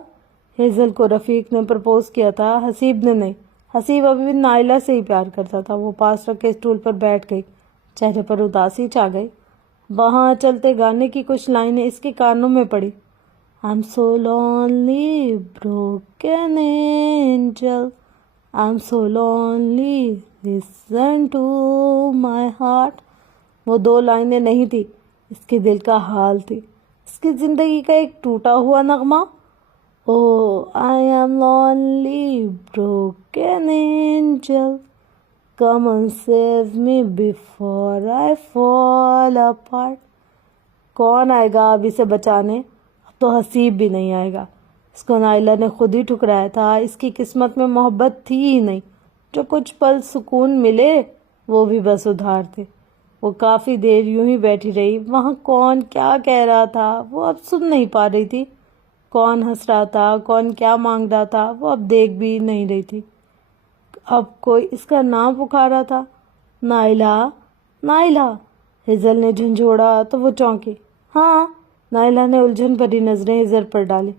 ہیزل کو رفیق نے پرپوز کیا تھا، حسیب نے نہیں۔ حسیب ابھی بھی نائلہ سے ہی پیار کرتا تھا۔ وہ پاس رکھے اسٹول پر بیٹھ گئی، چہرے پر اداسی چھا گئی۔ وہاں چلتے گانے کی کچھ لائنیں اس کے کانوں میں پڑی۔ I'm so lonely, broken angel, I'm so lonely, listen to my heart۔ وہ 2 لائنیں نہیں تھی، اس کے دل کا حال تھی، اس کی زندگی کا ایک ٹوٹا ہوا نغمہ۔ Oh, I am lonely, broken angel, come and save me before I fall apart۔ کون آئے گا اب اسے بچانے؟ اب تو حسیب بھی نہیں آئے گا۔ اس کو نائلہ نے خود ہی ٹھکرایا تھا، اس کی قسمت میں محبت تھی ہی نہیں، جو کچھ پل سکون ملے وہ بھی بس ادھار تھے۔ وہ کافی دیر یوں ہی بیٹھی رہی، وہاں کون کیا کہہ رہا تھا وہ اب سن نہیں پا رہی تھی، کون ہنس رہا تھا، کون کیا مانگ رہا تھا وہ اب دیکھ بھی نہیں رہی تھی۔ اب کوئی اس کا نام پکارا تھا، نائلہ نائلہ۔ ہیزل نے جھنجھوڑا تو وہ چونکی۔ ہاں، نائلہ نے الجھن بھری نظریں ہیزل پر ڈالی۔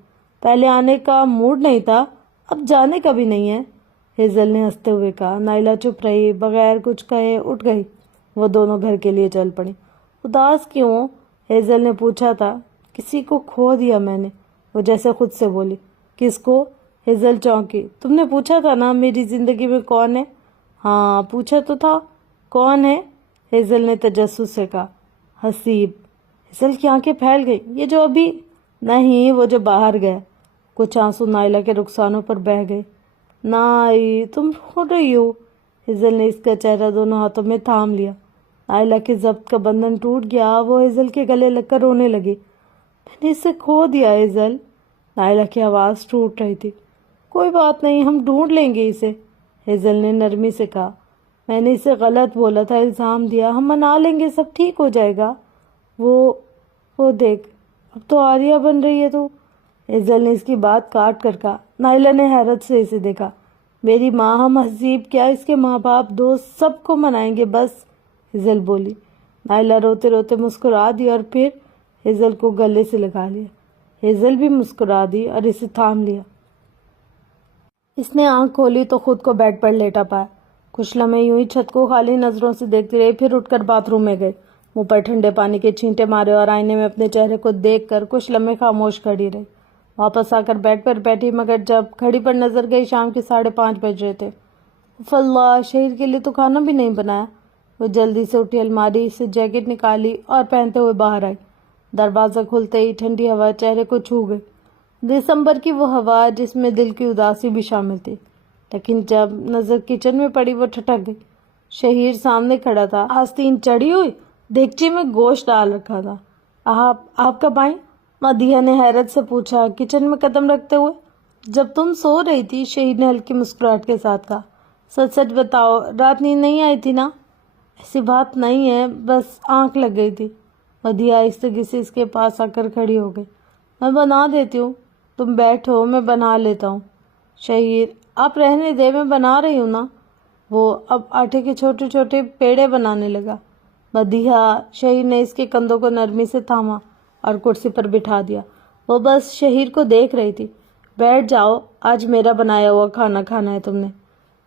پہلے آنے کا موڈ نہیں تھا، اب جانے کا بھی نہیں ہے، ہیزل نے ہنستے ہوئے کہا۔ نائلہ چپ رہی، بغیر کچھ کہے اٹھ گئی۔ وہ دونوں گھر کے لیے چل پڑی۔ اداس کیوں؟ ہیزل نے پوچھا تھا۔ کسی کو کھو دیا میں نے، وہ جیسے خود سے بولی۔ کس کو؟ ہیزل چونکی۔ تم نے پوچھا تھا نا میری زندگی میں کون ہے؟ ہاں پوچھا تو تھا، کون ہے؟ ہیزل نے تجسس سے کہا۔ حسیب۔ ہیزل کی آنکھیں پھیل گئی۔ یہ جو ابھی؟ نہیں، وہ جو باہر گیا۔ کچھ آنسو نائلہ کے رخسانوں پر بہہ گئے۔ نائی تم رو رہی ہو؟ ہیزل نے اس کا چہرہ دونوں ہاتھوں میں تھام لیا۔ نائلہ کے ضبط کا بندھن ٹوٹ گیا، وہ ہیزل کے گلے لگ کر رونے لگی۔ میں نے اسے کھو دیا ہیزل، نائلہ کی آواز ٹوٹ رہی تھی۔ کوئی بات نہیں، ہم ڈھونڈ لیں گے اسے، ہیزل نے نرمی سے کہا۔ میں نے اسے غلط بولا تھا، الزام دیا، ہم منا لیں گے، سب ٹھیک ہو جائے گا۔ وہ دیکھ، اب تو آریہ بن رہی ہے تو، ہیزل نے اس کی بات کاٹ کر کہا۔ نائلہ نے حیرت سے اسے دیکھا۔ میری ماں، ہم حسیب کیا اس کے ماں باپ دوست سب کو منائیں گے بس، ہیزل بولی۔ نائلہ روتے روتے مسکرا دی اور پھر ہیزل کو گلے سے لگا لیا۔ ہیزل بھی مسکرا دی اور اسے تھام لیا۔ اس نے آنکھ کھولی تو خود کو بیڈ پر لیٹا پایا۔ کچھ لمحے یوں ہی چھت کو خالی نظروں سے دیکھتی رہی، پھر اٹھ کر باتھ روم میں گئی، منہ پر ٹھنڈے پانی کے چھینٹے مارے اور آئینے میں اپنے چہرے کو دیکھ کر کچھ لمحے خاموش کھڑی رہی۔ واپس آ کر بیڈ پر بیٹھی، مگر جب گھڑی پر نظر گئی شام کے 5:30 بج رہے تھے۔ اف اللہ، شہر کے لیے تو کھانا بھی نہیں بنایا۔ وہ جلدی سے اٹھی، الماری سے جیکٹ نکالی اور پہنتے ہوئے باہر آئی۔ دروازہ کھلتے ہی ٹھنڈی ہوا چہرے کو چھو گئی، دسمبر کی وہ ہوا جس میں دل کی اداسی بھی شامل تھی۔ لیکن جب نظر کچن میں پڑی وہ ٹھٹک گئی۔ شہیر سامنے کھڑا تھا، آستین چڑھی ہوئی دیگچی میں گوشت ڈال رکھا تھا۔ آپ کب آئیں؟ مدیحہ نے حیرت سے پوچھا، کچن میں قدم رکھتے ہوئے۔ جب تم سو رہی تھی، شہیر نے ہلکی مسکراہٹ کے ساتھ کہا۔ سچ سچ بتاؤ، رات نیند نہیں آئی تھی نا؟ ایسی بات نہیں ہے، بس آنکھ لگ گئی تھی۔ مدیحہ آہستگی سے اس کے پاس آ کر کھڑی ہو گئی۔ میں بنا دیتی ہوں، تم بیٹھو، میں بنا لیتا ہوں۔ شہیر، آپ رہنے دے، میں بنا رہی ہوں نا۔ وہ اب آٹے کے چھوٹے چھوٹے پیڑے بنانے لگا۔ مدیحہ، شہیر نے اس کے کندھوں کو نرمی سے تھاما اور کرسی پر بٹھا دیا۔ وہ بس شہیر کو دیکھ رہی تھی۔ بیٹھ جاؤ، آج میرا بنایا ہوا کھانا کھانا ہے تم نے۔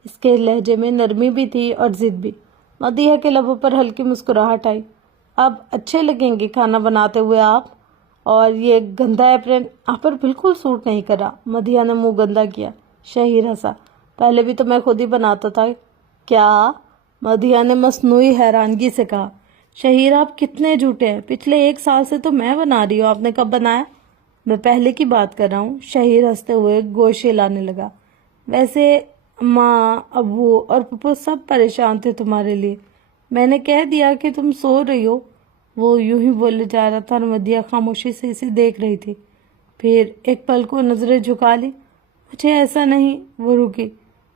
اس کے لہجے میں نرمی بھی تھی اور ضد بھی۔ مدیحہ کے لبوں پر ہلکی مسکراہٹ آئی۔ اب اچھے لگیں گے کھانا بناتے ہوئے آپ، اور یہ گندا ایپرن آپ پر بالکل سوٹ نہیں کرا۔ مدیحہ نے منہ گندا کیا۔ شہیر ہنسا۔ پہلے بھی تو میں خود ہی بناتا تھا۔ کیا؟ مدیحہ نے مصنوعی حیرانگی سے کہا۔ شہیر، آپ کتنے جھوٹے ہیں، پچھلے 1 سال سے تو میں بنا رہی ہوں، آپ نے کب بنایا؟ میں پہلے کی بات کر رہا ہوں، شہیر ہنستے ہوئے گوشے لانے لگا۔ ویسے ماں، ابو اور پپو سب پریشان تھے تمہارے لیے، میں نے کہہ دیا کہ تم سو رہی ہو۔ وہ یوں ہی بولے جا رہا تھا اور مدیحہ خاموشی سے اسے دیکھ رہی تھی۔ پھر ایک پل کو نظریں جھکا لی۔ مجھے ایسا نہیں، وہ رکی۔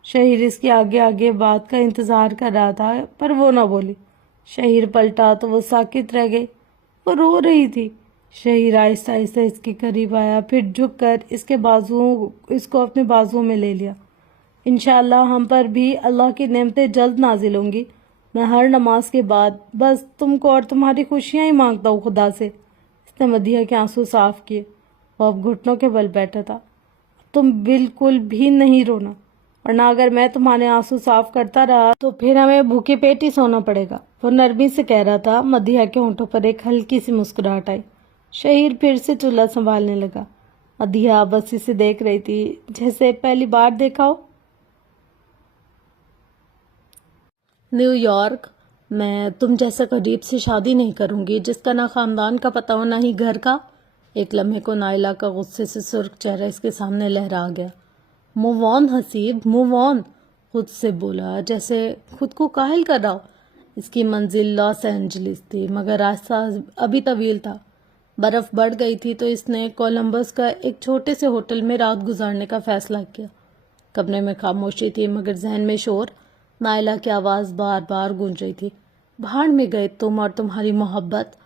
شہیر اس کی آگے آگے بات کا انتظار کر رہا تھا پر وہ نہ بولی۔ شہیر پلٹا تو وہ ساکت رہ گئی۔ وہ رو رہی تھی۔ شہیر آہستہ آہستہ اس کے قریب آیا، پھر جھک کر اس کو اپنے بازوؤں میں لے لیا۔ انشاءاللہ ہم پر بھی اللہ کی نعمتیں جلد نازل ہوں گی۔ میں ہر نماز کے بعد بس تم کو اور تمہاری خوشیاں ہی مانگتا ہوں خدا سے۔ اس نے مدیحہ کے آنسو صاف کیے۔ وہ اب گھٹنوں کے بل بیٹھا تھا۔ تم بالکل بھی نہیں رونا، ورنہ اگر میں تمہارے آنسو صاف کرتا رہا تو پھر ہمیں بھوکے پیٹ ہی سونا پڑے گا، وہ نرمی سے کہہ رہا تھا۔ مدیحہ کے ہونٹوں پر ایک ہلکی سی مسکراہٹ آئی۔ شہیر پھر سے چولہا سنبھالنے لگا۔ مدیحہ بس اسے دیکھ رہی تھی جیسے پہلی بار دیکھا ہو۔ نیو یارک، میں تم جیسا غریب سے شادی نہیں کروں گی جس کا نہ خاندان کا پتہ ہو نہ ہی گھر کا۔ ایک لمحے کو نائلہ کا غصے سے سرخ چہرہ اس کے سامنے لہرا گیا۔ Move on Haseeb, move on, خود سے بولا جیسے خود کو کاہل کر رہا ہو۔ اس کی منزل لاس اینجلس تھی مگر راستہ ابھی طویل تھا۔ برف بڑھ گئی تھی تو اس نے کولمبس کا ایک چھوٹے سے ہوٹل میں رات گزارنے کا فیصلہ کیا۔ کمرے میں خاموشی تھی مگر ذہن میں شور۔ نائلہ کی آواز بار بار گونج رہی تھی، بھاڑ میں گئے تم اور تمہاری محبت۔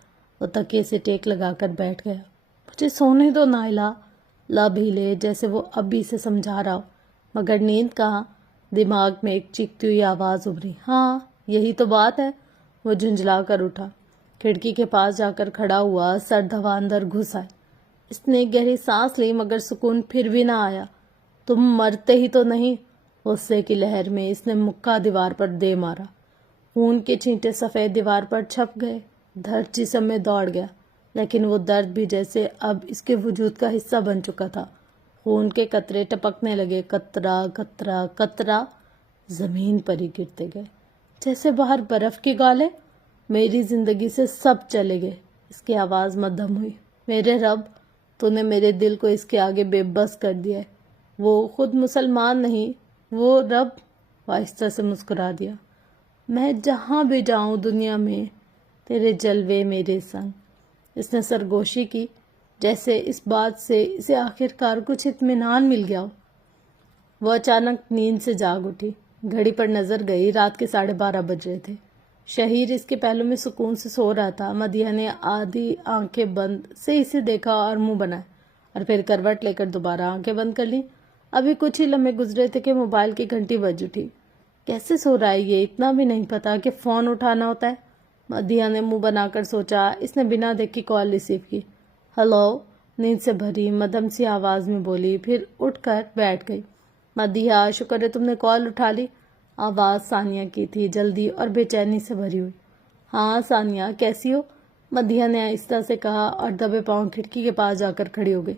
وہ تکیے سے ٹیک لگا کر بیٹھ گیا۔ مجھے سونے دو نائلہ، لب ہلے جیسے وہ اب بھی اسے سمجھا رہا ہو، مگر نیند کہاں؟ دماغ میں ایک چیختی ہوئی آواز ابھری، ہاں یہی تو بات ہے۔ وہ جھنجھلا کر اٹھا، کھڑکی کے پاس جا کر کھڑا ہوا، سرد ہوا اندر گھس آئی۔ اس نے گہری سانس لی مگر سکون پھر بھی نہ آیا۔ تم مرتے ہی تو نہیں؟ غصے کی لہر میں اس نے مکہ دیوار پر دے مارا۔ خون کے چھینٹے سفید دیوار پر چھپ گئے۔ درد جسم میں دوڑ گیا، لیکن وہ درد بھی جیسے اب اس کے وجود کا حصہ بن چکا تھا۔ خون کے قطرے ٹپکنے لگے، قطرہ قطرہ قطرہ زمین پر ہی گرتے گئے جیسے باہر برف کی گالیں۔ میری زندگی سے سب چلے گئے۔ اس کی آواز مدھم ہوئی، میرے رب، تو نے میرے دل کو اس کے آگے بے بس کر دیا ہے۔ وہ خود مسلمان نہیں، وہ رب آہستہ سے مسکرا دیا۔ میں جہاں بھی جاؤں دنیا میں تیرے جلوے میرے سنگ۔ اس نے سرگوشی کی، جیسے اس بات سے اسے آخرکار کچھ اطمینان مل گیا ہو۔ وہ اچانک نیند سے جاگ اٹھی، گھڑی پر نظر گئی، رات کے 12:30 بج رہے تھے۔ شہیر اس کے پہلو میں سکون سے سو رہا تھا۔ مدیحہ نے آدھی آنکھیں بند سے اسے دیکھا اور منہ بنائے، اور پھر کروٹ لے کر دوبارہ آنکھیں بند کر لیں۔ ابھی کچھ ہی لمحے گزرے تھے کہ موبائل کی گھنٹی بج اٹھی۔ کیسے سو رہا ہے یہ؟ اتنا بھی نہیں پتا کہ فون اٹھانا ہوتا ہے۔ مدیحہ نے منہ بنا کر سوچا۔ اس نے بنا دیکھی کال ریسیو کی۔ ہلو، نیند سے بھری مدھم سی آواز میں بولی، پھر اٹھ کر بیٹھ گئی۔ مدیحہ، شکر ہے تم نے کال اٹھا لی۔ آواز ثانیہ کی تھی، جلدی اور بے چینی سے بھری ہوئی۔ ہاں ثانیہ، کیسی ہو؟ مدیحہ نے آہستہ سے کہا اور دبے پاؤں کھڑکی کے پاس جا کر کھڑی ہو گئی۔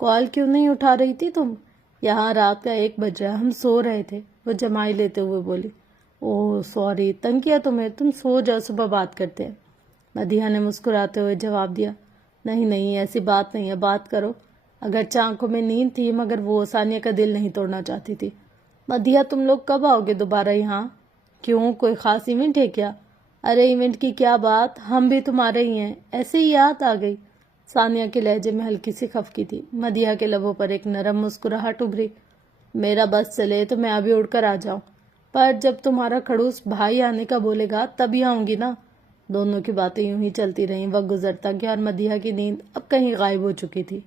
کال کیوں نہیں اٹھا رہی تھی تم؟ یہاں رات کا 1 بج رہا ہے، ہم سو رہے تھے، وہ جمائی لیتے ہوئے بولی۔ اوہ سوری، تنگ کیا تمہیں؟ تم سو جاؤ، صبح بات کرتے ہیں۔ مدیحہ نے مسکراتے ہوئے جواب دیا۔ نہیں نہیں، ایسی بات نہیں ہے، بات کرو۔ اگرچہ آنکھوں میں نیند تھی مگر وہ ثانیہ کا دل نہیں توڑنا چاہتی تھی۔ مدیحہ، تم لوگ کب آؤ گے دوبارہ یہاں؟ کیوں، کوئی خاص ایونٹ ہے کیا؟ ارے ایونٹ کی کیا بات، ہم بھی تمہارے ہی ہیں، ایسے ہی یاد آ گئی۔ ثانیہ کے لہجے میں ہلکی سی خفگی تھی۔ مدیحہ کے لبوں پر ایک نرم مسکراہٹ ابھری۔ میرا بس چلے تو میں ابھی اڑ کر آ جاؤں، پر جب تمہارا کھڑوس بھائی آنے کا بولے گا تبھی آؤں گی نا۔ دونوں کی باتیں یوں ہی چلتی رہیں۔ وقت گزرتا گیا اور مدیحہ کی نیند اب کہیں غائب ہو چکی تھی۔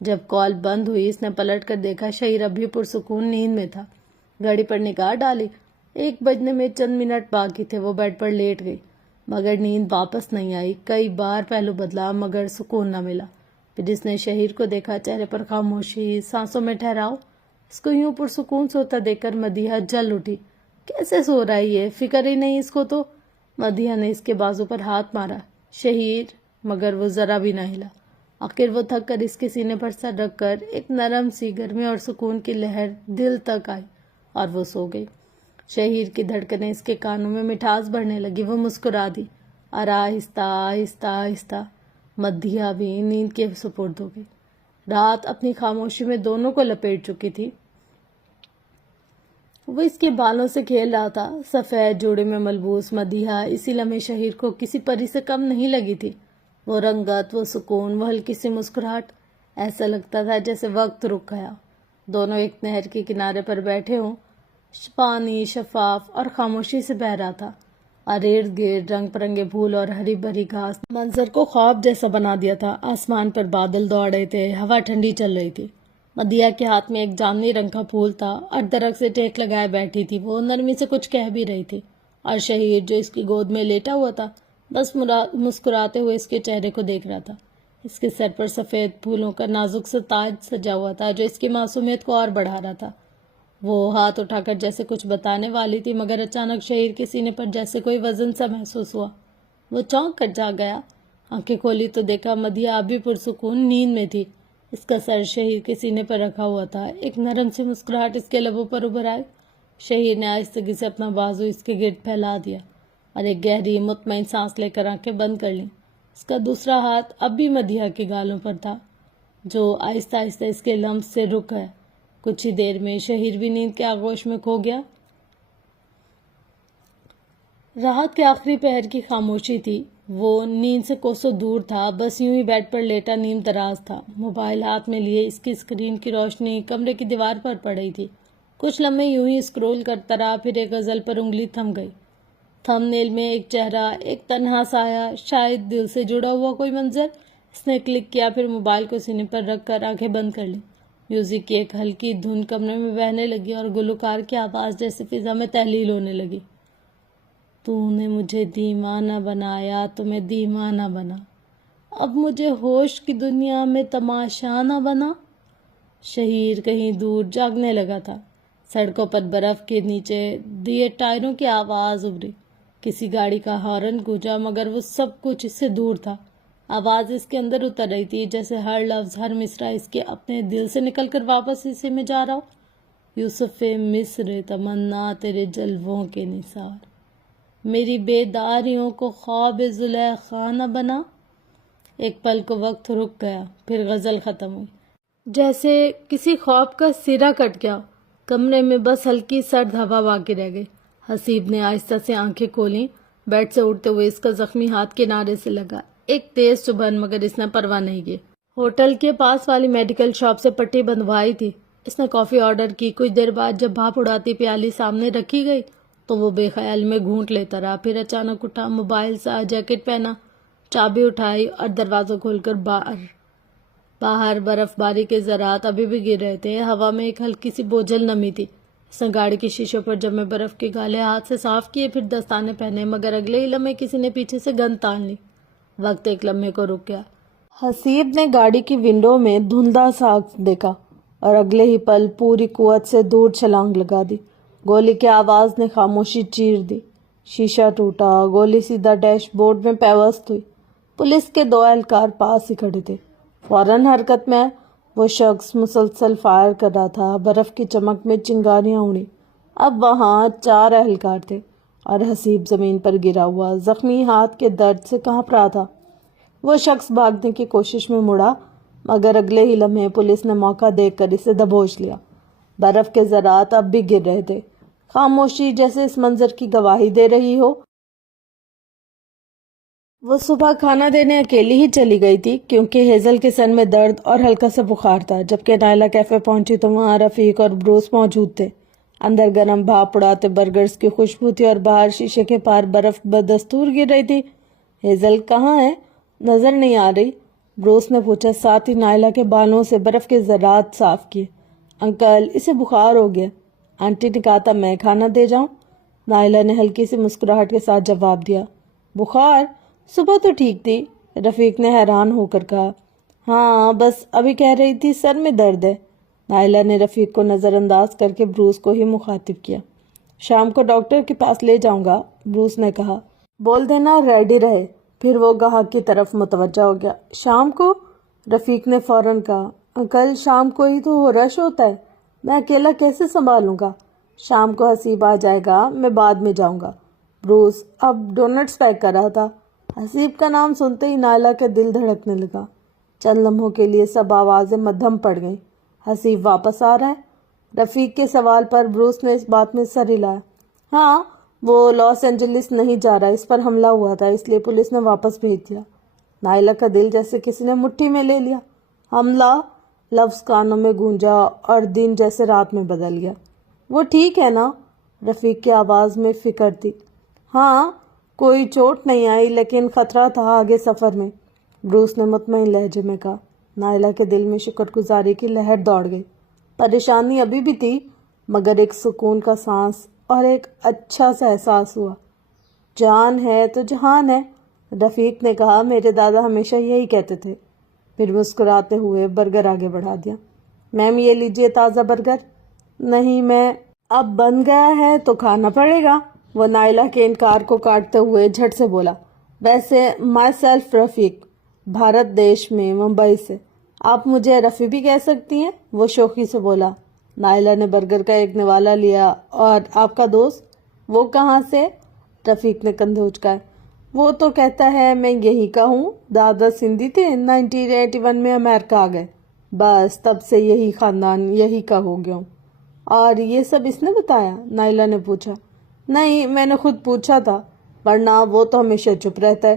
جب کال بند ہوئی اس نے پلٹ کر دیکھا، شہیر اب بھی پرسکون نیند میں تھا۔ گھڑی پر نگاہ ڈالی، 1 بجنے میں چند منٹ باقی تھے۔ وہ بیڈ پر لیٹ گئی مگر نیند واپس نہیں آئی۔ کئی بار پہلو بدلا مگر سکون نہ ملا۔ پھر اس نے شہیر کو دیکھا، چہرے پر خاموشی، سانسوں میں ٹھہراؤ۔ اس کو یوں پرسکون سوتا دیکھ کر مدیحہ جل اٹھی۔ کیسے سو رہا ہے یہ؟ فکر ہی نہیں اس کو تو۔ مدیحہ نے اس کے بازو پر ہاتھ مارا، شہیر، مگر وہ ذرا بھی نہ ہلا۔ آخر وہ تھک کر اس کے سینے پر سر رکھ کر ایک نرم سی گرمی اور سکون کی لہر دل تک آئی اور وہ سو گئی۔ شہیر کی دھڑکنیں اس کے کانوں میں مٹھاس بھرنے لگی۔ وہ مسکرا دی اور آہستہ آہستہ آہستہ مدیحہ بھی نیند کے سپرد ہو گئی۔ رات اپنی خاموشی میں دونوں کو لپیٹ چکی تھی۔ وہ اس کے بالوں سے کھیل رہا تھا، سفید جوڑے میں ملبوس مدیحہ اسی لمحے شہیر کو کسی پری سے کم نہیں لگی تھی۔ وہ رنگت، وہ سکون، وہ ہلکی سی مسکراہٹ، ایسا لگتا تھا جیسے وقت رک گیا۔ دونوں ایک نہر کے کنارے پر بیٹھے ہوں، پانی شفاف اور خاموشی سے بہہ رہا تھا، اور ارد گرد رنگ برنگے پھول اور ہری بھری گھاس منظر کو خواب جیسا بنا دیا تھا۔ آسمان پر بادل دوڑ رہے تھے، ہوا ٹھنڈی چل رہی تھی۔ مدیحہ کے ہاتھ میں ایک جامنی رنگ کا پھول تھا اور درخت سے ٹیک لگائے بیٹھی تھی۔ وہ نرمی سے کچھ کہہ بھی رہی تھی، اور شہیر جو اس کی گود میں لیٹا ہوا تھا بس مسکراتے ہوئے اس کے چہرے کو دیکھ رہا تھا۔ اس کے سر پر سفید پھولوں کا نازک سا تاج سجا ہوا تھا جو اس کی معصومیت کو اور بڑھا رہا تھا۔ وہ ہاتھ اٹھا کر جیسے کچھ بتانے والی تھی مگر اچانک شہیر کے سینے پر جیسے کوئی وزن سا محسوس ہوا۔ وہ چونک کر جاگ گیا، آنکھیں کھولی تو دیکھا مدیحہ ابھی پرسکون نیند میں تھی۔ اس کا سر شہیر کے سینے پر رکھا ہوا تھا۔ ایک نرم سی مسکراہٹ اس کے لبوں پر ابھر آئی۔ شہیر نے آہستگی سے اپنا بازو اس کے گرد پھیلا دیا اور ایک گہری مطمئن سانس لے کر آنکھیں بند کر لیں۔ اس کا دوسرا ہاتھ اب بھی مدیحہ کے گالوں پر تھا جو آہستہ آہستہ اس کے لمس سے رک گیا۔ کچھ ہی دیر میں شہیر بھی نیند کے آغوش میں کھو گیا۔ رات کے آخری پہر کی خاموشی تھی۔ وہ نیند سے کوسوں دور تھا، بس یوں ہی بیڈ پر لیٹا نیم دراز تھا، موبائل ہاتھ میں لیے اس کی اسکرین کی روشنی کمرے کی دیوار پر پڑ رہی تھی۔ کچھ لمحے یوں ہی اسکرول کرتا رہا، پھر ایک غزل پر انگلی تھم گئی۔ تھم نیل میں ایک چہرہ، ایک تنہا سایہ، شاید دل سے جڑا ہوا کوئی منظر۔ اس نے کلک کیا، پھر موبائل کو سینے پر رکھ کر آنکھیں بند کر لی۔ میوزک کی ایک ہلکی دھن کمرے میں بہنے لگی اور گلوکار کی آواز جیسے فضا میں تحلیل ہونے لگی۔ تو نے مجھے دیوانہ بنایا تو میں دیوانہ بنا، اب مجھے ہوش کی دنیا میں تماشا نہ بنا۔ شہیر کہیں دور جاگنے لگا تھا، سڑکوں پر برف کے نیچے دیے ٹائروں کی آواز ابھری، کسی گاڑی کا ہارن گونجا، مگر وہ سب کچھ اس سے دور تھا۔ آواز اس کے اندر اتر رہی تھی، جیسے ہر لفظ، ہر مصرع اس کے اپنے دل سے نکل کر واپس اسی میں جا رہا ہو۔ یوسف مصر تمنا تیرے جلووں کے نثار، میری بیداریوں کو خواب زلیخا نہ بنا۔ ایک پل کو وقت رک گیا، پھر غزل ختم ہوئی، جیسے کسی خواب کا سرا کٹ گیا۔ کمرے میں بس ہلکی سرد ہوا باقی رہ گئی۔ حسیب نے آہستہ سے آنکھیں کھولیں، بیڈ سے اٹھتے ہوئے اس کا زخمی ہاتھ کنارے سے لگا، ایک تیز چبھن، مگر اس نے پرواہ نہیں کی۔ ہوٹل کے پاس والی میڈیکل شاپ سے پٹی بندھوائی تھی۔ اس نے کافی آرڈر کی۔ کچھ دیر بعد جب بھاپ اڑاتی پیالی سامنے رکھی گئی تو وہ بے خیال میں گھونٹ لیتا رہا، پھر اچانک اٹھا، موبائل سا، جیکٹ پہنا، چابی اٹھائی اور دروازہ کھول کر باہر برف باری کے ذرات ابھی بھی گر رہے تھے، ہوا میں ایک ہلکی سی بوجھل نمی تھی۔ اس نے گاڑی کی شیشوں پر جمے برف کے گالے ہاتھ سے صاف کیے، پھر دستانے پہنے، مگر اگلے ہی لمحے کسی نے پیچھے سے گند تان لی۔ وقت ایک لمحے کو رک گیا۔ حسیب نے گاڑی کی ونڈو میں دھندھا سا عکس دیکھا اور اگلے ہی پل پوری قوت سے دور چھلانگ لگا دی۔ گولی کی آواز نے خاموشی چیر دی، شیشہ ٹوٹا، گولی سیدھا ڈیش بورڈ میں پیوست ہوئی۔ پولیس کے 2 اہلکار پاس ہی کھڑے تھے۔ فوراً حرکت میں وہ شخص مسلسل فائر کر رہا تھا، برف کی چمک میں چنگاریاں اڑیں۔ اب وہاں 4 اہلکار تھے اور حسیب زمین پر گرا ہوا زخمی ہاتھ کے درد سے کانپ رہا تھا۔ وہ شخص بھاگنے کی کوشش میں مڑا، مگر اگلے ہی لمحے پولیس نے موقع دیکھ کر اسے دبوچ لیا۔ برف کے ذرات اب بھی گر رہے تھے، خاموشی جیسے اس منظر کی گواہی دے رہی ہو۔ وہ صبح کھانا دینے اکیلی ہی چلی گئی تھی، کیونکہ ہیزل کے سر میں درد اور ہلکا سا بخار تھا۔ جبکہ نائلہ کیفے پہنچی تو وہاں رفیق اور بروس موجود تھے۔ اندر گرم بھاپ اڑاتے برگرز کی خوشبو تھی اور باہر شیشے کے پار برف بدستور گر رہی تھی۔ ہیزل کہاں ہے؟ نظر نہیں آ رہی، بروس نے پوچھا، ساتھ ہی نائلہ کے بالوں سے برف کے ذرات صاف کیے۔ انکل، اسے بخار ہو گیا، آنٹی نے کہا تھا میں کھانا دے جاؤں۔ نائلہ نے ہلکی سی مسکراہٹ کے ساتھ جواب دیا۔ بخار؟ صبح تو ٹھیک تھی، رفیق نے حیران ہو کر کہا۔ ہاں، بس ابھی کہہ رہی تھی سر میں درد ہے۔ نائلہ نے رفیق کو نظر انداز کر کے بروس کو ہی مخاطب کیا۔ شام کو ڈاکٹر کے پاس لے جاؤں گا، بروس نے کہا۔ بول دینا ریڈی رہے۔ پھر وہ گاہک کی طرف متوجہ ہو گیا۔ شام کو؟ رفیق نے فوراً کہا۔ انکل، شام کو ہی تو رش ہوتا ہے، میں اکیلا کیسے سنبھالوں گا؟ شام کو حسیب آ جائے گا، میں بعد میں جاؤں گا۔ بروس اب ڈونٹس پیک کر رہا تھا۔ حسیب کا نام سنتے ہی نائلہ کا دل دھڑکنے لگا۔ چند لمحوں کے لیے سب آوازیں مدھم پڑ گئیں۔ حسیب واپس آ رہا ہے؟ رفیق کے سوال پر بروس نے اس بات میں سر ہلایا۔ ہاں، وہ لاس اینجلس نہیں جا رہا، اس پر حملہ ہوا تھا، اس لیے پولیس نے واپس بھیج دیا۔ نائلہ کا دل جیسے کسی نے مٹھی میں لے لیا۔ حملہ لفظ کانوں میں گونجا اور دن جیسے رات میں بدل گیا۔ وہ ٹھیک ہے نا؟ رفیق کی آواز میں فکر تھی۔ ہاں، کوئی چوٹ نہیں آئی، لیکن خطرہ تھا آگے سفر میں، بروس نے مطمئن لہجے میں کہا۔ نائلہ کے دل میں شکر گزاری کی لہر دوڑ گئی۔ پریشانی ابھی بھی تھی، مگر ایک سکون کا سانس اور ایک اچھا سا احساس ہوا۔ جان ہے تو جہان ہے، رفیق نے کہا، میرے دادا ہمیشہ یہی کہتے تھے۔ پھر مسکراتے ہوئے برگر آگے بڑھا دیا۔ میم یہ لیجئے تازہ برگر۔ نہیں، میں اب بن گیا ہے تو کھانا پڑے گا، وہ نائلہ کے انکار کو کاٹتے ہوئے جھٹ سے بولا۔ ویسے مائی سیلف رفیق، بھارت دیش میں، ممبئی سے۔ آپ مجھے رفی بھی کہہ سکتی ہیں، وہ شوخی سے بولا۔ نائلہ نے برگر کا ایک نوالا لیا۔ اور آپ کا دوست، وہ کہاں سے؟ رفیق نے کندھے اچکائے۔ وہ تو کہتا ہے میں یہی کا ہوں، دادا سندھی تھے، 1981 میں امریکہ آ گئے، بس تب سے یہی خاندان، یہی کا ہو گیا ہوں۔ اور یہ سب اس نے بتایا؟ نائلہ نے پوچھا۔ نہیں، میں نے خود پوچھا تھا، ورنہ وہ تو ہمیشہ چپ رہتا ہے۔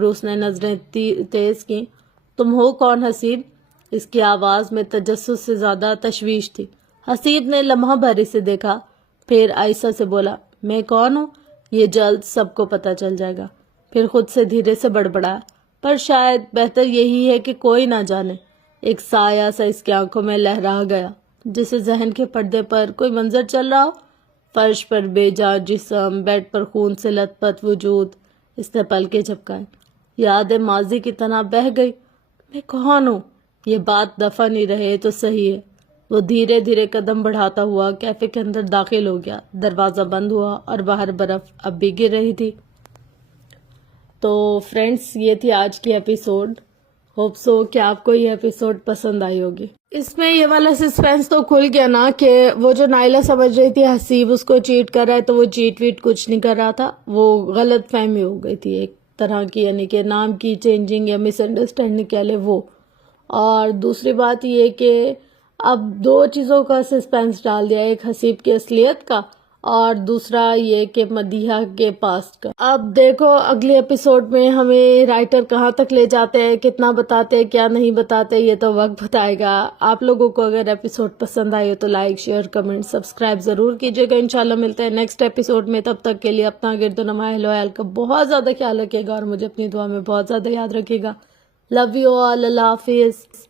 بروس نے نظریں تیز کی. تم ہو کون حسیب؟ اس کی آواز میں تجسس سے زیادہ تشویش تھی. حسیب نے لمحہ بھر اسے دیکھا، پھر آہستہ سے بولا، میں کون ہوں یہ جلد سب کو پتہ چل جائے گا. پھر خود سے دھیرے سے بڑبڑایا، پر شاید بہتر یہی ہے کہ کوئی نہ جانے. ایک سایہ سا اس کی آنکھوں میں لہرا گیا، جسے ذہن کے پردے پر کوئی منظر چل رہا ہو. فرش پر بے جان جسم، بیڈ پر خون سے لت پت وجود. اس نے پلکیں جھپکائیں، یادیں ماضی کی طرح بہہ گئی. میں کون ہوں؟ یہ بات دفع نہیں رہے تو صحیح ہے. وہ دھیرے دھیرے قدم بڑھاتا ہوا کیفے کے اندر داخل ہو گیا. دروازہ بند ہوا اور باہر برف اب بھی گر رہی تھی. تو فرینڈس، یہ تھی آج کی ایپیسوڈ. ہوپ سو کہ آپ کو یہ ایپیسوڈ پسند آئی ہوگی. اس میں یہ والا سسپینس تو کھل گیا نا کہ وہ جو نائلہ سمجھ رہی تھی حسیب اس کو چیٹ کر رہا ہے، تو وہ چیٹ ویٹ کچھ نہیں کر رہا تھا. وہ غلط فہمی ہو گئی تھی ایک طرح کی، یعنی کہ نام کی چینجنگ یا مس انڈرسٹینڈنگ کہہ لے وہ. اور دوسری بات یہ کہ اب دو چیزوں کا سسپینس ڈال دیا، ایک حسیب کی اصلیت کا اور دوسرا یہ کہ مدیحہ کے پاسٹ کا. اب دیکھو اگلے ایپیسوڈ میں ہمیں رائٹر کہاں تک لے جاتے ہیں، کتنا بتاتے ہیں، کیا نہیں بتاتے، یہ تو وقت بتائے گا. آپ لوگوں کو اگر ایپیسوڈ پسند آئے تو لائک، شیئر، کمنٹ، سبسکرائب ضرور کیجیے گا. انشاءاللہ ملتے ہیں نیکسٹ ایپیسوڈ میں. تب تک کے لیے اپنا گرد و نما اہل و عیال کا بہت زیادہ خیال رکھیے گا اور مجھے اپنی دعا میں بہت زیادہ یاد رکھیے گا. Love you all. اللہ حافظ.